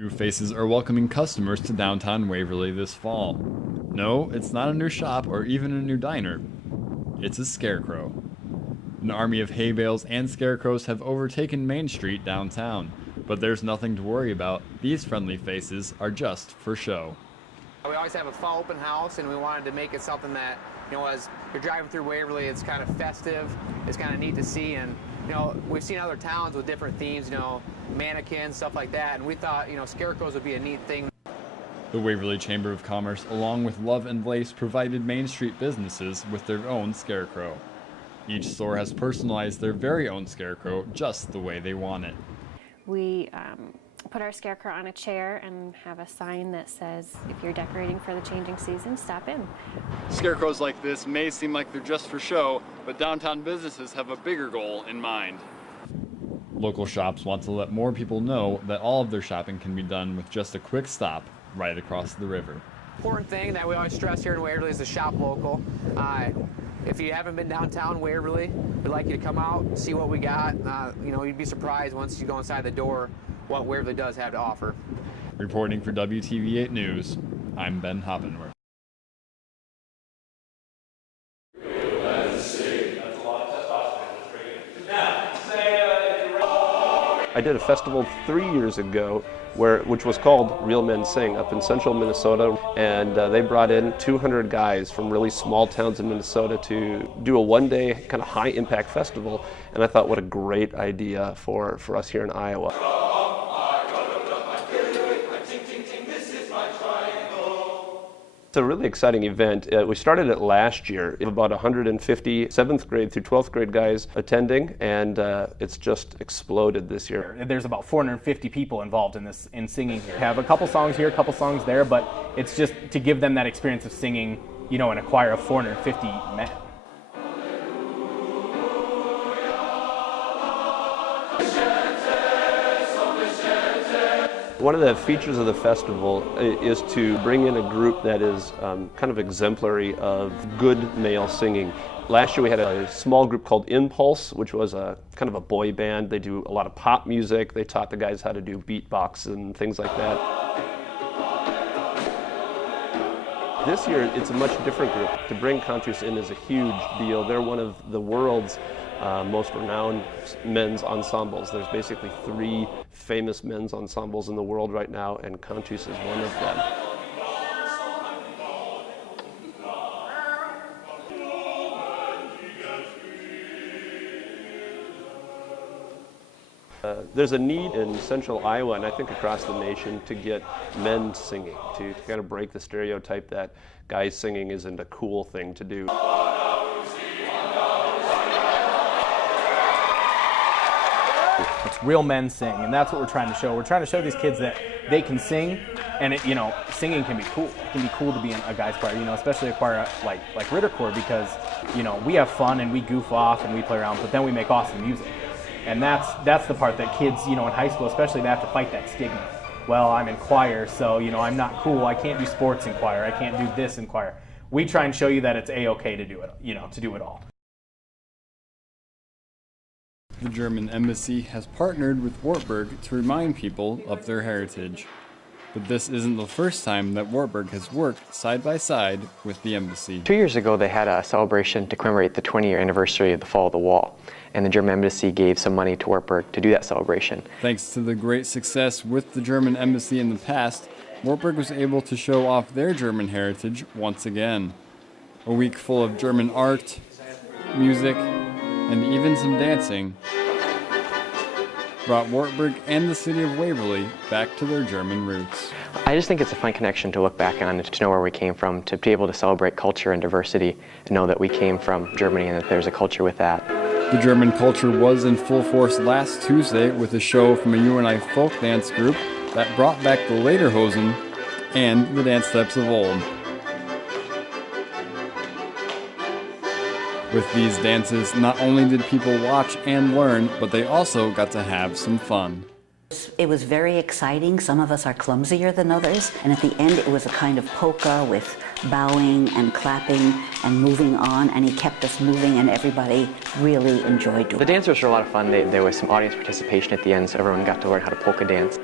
New faces are welcoming customers to downtown Waverly this fall. No, it's not a new shop or even a new diner. It's a scarecrow. An army of hay bales and scarecrows have overtaken Main Street downtown, but there's nothing to worry about. These friendly faces are just for show. We always have a fall open house, and we wanted to make it something that, as you're driving through Waverly, it's kind of festive, it's kind of neat to see, and we've seen other towns with different themes, mannequins, stuff like that, and we thought, scarecrows would be a neat thing. The Waverly Chamber of Commerce, along with Love and Lace, provided Main Street businesses with their own scarecrow. Each store has personalized their very own scarecrow just the way they want it. We put our scarecrow on a chair and have a sign that says, if you're decorating for the changing season, stop in. Scarecrows like this may seem like they're just for show, but downtown businesses have a bigger goal in mind. Local shops want to let more people know that all of their shopping can be done with just a quick stop right across the river. Important thing that we always stress here in Waverly is to shop local. If you haven't been downtown Waverly, we'd like you to come out, see what we got. You'd be surprised once you go inside the door what Waverly does have to offer. Reporting for WTV8 News, I'm Ben Hoppenworth. I did a festival 3 years ago which was called Real Men Sing up in central Minnesota, and they brought in 200 guys from really small towns in Minnesota to do a one-day kind of high-impact festival, and I thought what a great idea for us here in Iowa. It's a really exciting event. We started it last year. We have about 150 7th grade through 12th grade guys attending, and it's just exploded this year. There's about 450 people involved in singing here. We have a couple songs here, a couple songs there, but it's just to give them that experience of singing, in a choir of 450 men. One of the features of the festival is to bring in a group that is kind of exemplary of good male singing. Last year we had a small group called Impulse, which was a kind of a boy band. They do a lot of pop music. They taught the guys how to do beatbox and things like that. This year it's a much different group. To bring Conscious in is a huge deal. They're one of the world's most renowned men's ensembles. There's basically 3 famous men's ensembles in the world right now, and Conscious is one of them. There's a need in central Iowa, and I think across the nation, to get men singing, to kind of break the stereotype that guys singing isn't a cool thing to do. It's real men sing, and that's what we're trying to show. We're trying to show these kids that they can sing, and singing can be cool. It can be cool to be in a guy's choir, especially a choir like Ritter Corps, because we have fun and we goof off and we play around, but then we make awesome music, and that's the part that kids, in high school especially, they have to fight that stigma. Well, I'm in choir, so I'm not cool. I can't do sports in choir. I can't do this in choir. We try and show you that it's a-okay to do it, to do it all. The German embassy has partnered with Wartburg to remind people of their heritage. But this isn't the first time that Wartburg has worked side by side with the embassy. 2 years ago, they had a celebration to commemorate the 20-year anniversary of the fall of the wall, and the German embassy gave some money to Wartburg to do that celebration. Thanks to the great success with the German embassy in the past, Wartburg was able to show off their German heritage once again. A week full of German art, music, and even some dancing brought Wartburg and the city of Waverly back to their German roots. I just think it's a fun connection to look back on, to know where we came from, to be able to celebrate culture and diversity, and know that we came from Germany and that there's a culture with that. The German culture was in full force last Tuesday with a show from a UNI folk dance group that brought back the Lederhosen and the dance steps of old. With these dances, not only did people watch and learn, but they also got to have some fun. It was very exciting. Some of us are clumsier than others, and at the end it was a kind of polka with bowing and clapping and moving on, and he kept us moving, and everybody really enjoyed doing it. The dancers were a lot of fun. There was some audience participation at the end, so everyone got to learn how to polka dance.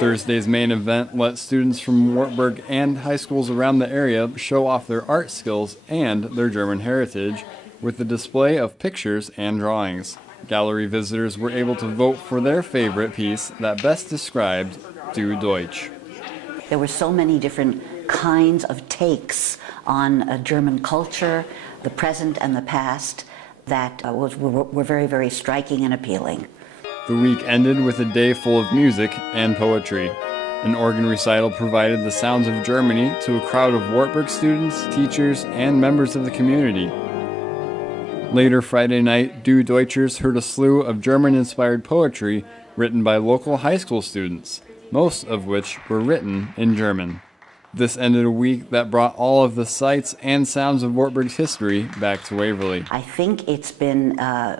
Thursday's main event let students from Wartburg and high schools around the area show off their art skills and their German heritage with a display of pictures and drawings. Gallery visitors were able to vote for their favorite piece that best described Du Deutsch. There were so many different kinds of takes on German culture, the present and the past, that were very, very striking and appealing. The week ended with a day full of music and poetry. An organ recital provided the sounds of Germany to a crowd of Wartburg students, teachers, and members of the community. Later Friday night, Du Deutschers heard a slew of German-inspired poetry written by local high school students, most of which were written in German. This ended a week that brought all of the sights and sounds of Wartburg's history back to Waverly. I think it's been,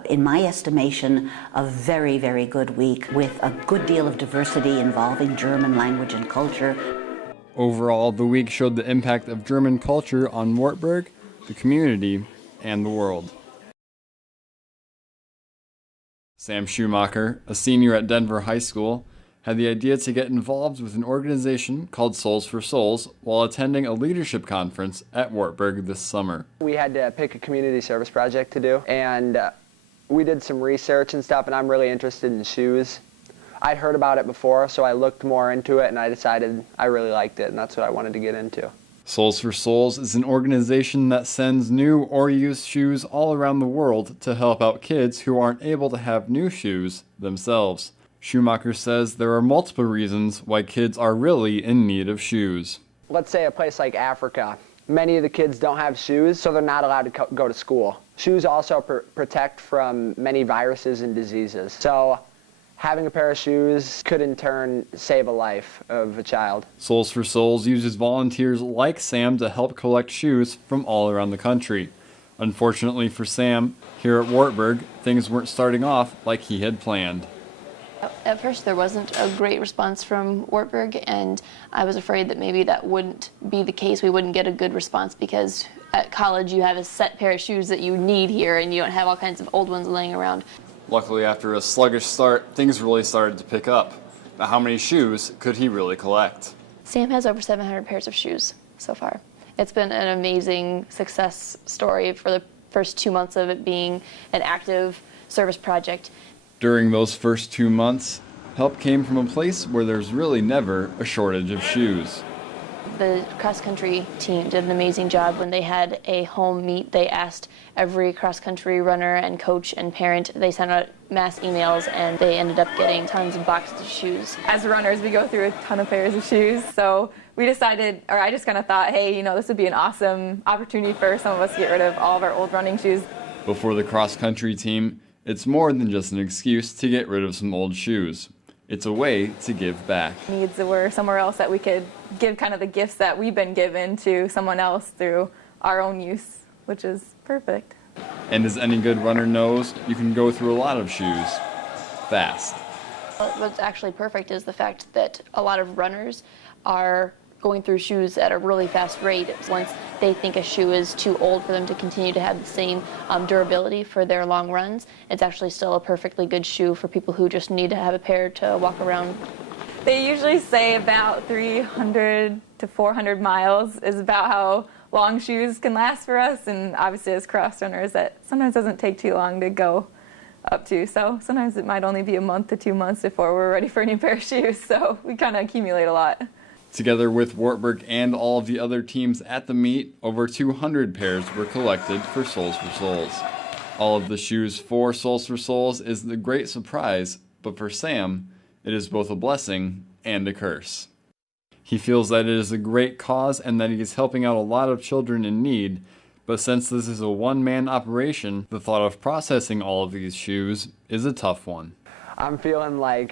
in my estimation, a very, very good week with a good deal of diversity involving German language and culture. Overall, the week showed the impact of German culture on Wartburg, the community, and the world. Sam Schumacher, a senior at Denver High School, had the idea to get involved with an organization called Souls for Souls while attending a leadership conference at Wartburg this summer. We had to pick a community service project to do, and we did some research and stuff, and I'm really interested in shoes. I'd heard about it before, so I looked more into it, and I decided I really liked it, and that's what I wanted to get into. Souls for Souls is an organization that sends new or used shoes all around the world to help out kids who aren't able to have new shoes themselves. Schumacher says there are multiple reasons why kids are really in need of shoes. Let's say a place like Africa. Many of the kids don't have shoes, so they're not allowed to go to school. Shoes also protect from many viruses and diseases. So having a pair of shoes could in turn save a life of a child. Souls for Souls uses volunteers like Sam to help collect shoes from all around the country. Unfortunately for Sam, here at Wartburg, things weren't starting off like he had planned. At first there wasn't a great response from Wartburg, and I was afraid that maybe that wouldn't be the case. We wouldn't get a good response because at college you have a set pair of shoes that you need here and you don't have all kinds of old ones laying around. Luckily, after a sluggish start, things really started to pick up. Now, how many shoes could he really collect? Sam has over 700 pairs of shoes so far. It's been an amazing success story for the first 2 months of it being an active service project. During those first 2 months, help came from a place where there's really never a shortage of shoes. The cross-country team did an amazing job when they had a home meet. They asked every cross-country runner and coach and parent. They sent out mass emails, and they ended up getting tons of boxes of shoes. As runners, we go through a ton of pairs of shoes, so we decided, or I just kind of thought, hey, this would be an awesome opportunity for some of us to get rid of all of our old running shoes. Before the cross-country team, it's more than just an excuse to get rid of some old shoes. It's a way to give back. Needs were somewhere else that we could give kind of the gifts that we've been given to someone else through our own use, which is perfect. And as any good runner knows, you can go through a lot of shoes fast. What's actually perfect is the fact that a lot of runners are going through shoes at a really fast rate. Once they think a shoe is too old for them to continue to have the same durability for their long runs, it's actually still a perfectly good shoe for people who just need to have a pair to walk around. They usually say about 300 to 400 miles is about how long shoes can last for us, and obviously as cross runners that sometimes doesn't take too long to go up to. So sometimes it might only be a month to 2 months before we're ready for a new pair of shoes, so we kind of accumulate a lot. Together with Wartburg and all of the other teams at the meet, over 200 pairs were collected for Souls for Souls. All of the shoes for Souls for Souls is the great surprise, but for Sam, it is both a blessing and a curse. He feels that it is a great cause and that he is helping out a lot of children in need, but since this is a one-man operation, the thought of processing all of these shoes is a tough one. I'm feeling like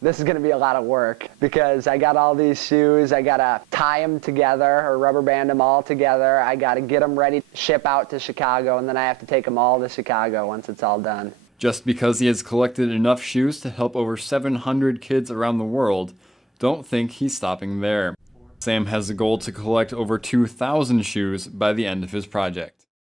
this is going to be a lot of work because I got all these shoes. I got to tie them together or rubber band them all together. I got to get them ready to ship out to Chicago, and then I have to take them all to Chicago once it's all done. Just because he has collected enough shoes to help over 700 kids around the world, don't think he's stopping there. Sam has a goal to collect over 2,000 shoes by the end of his project.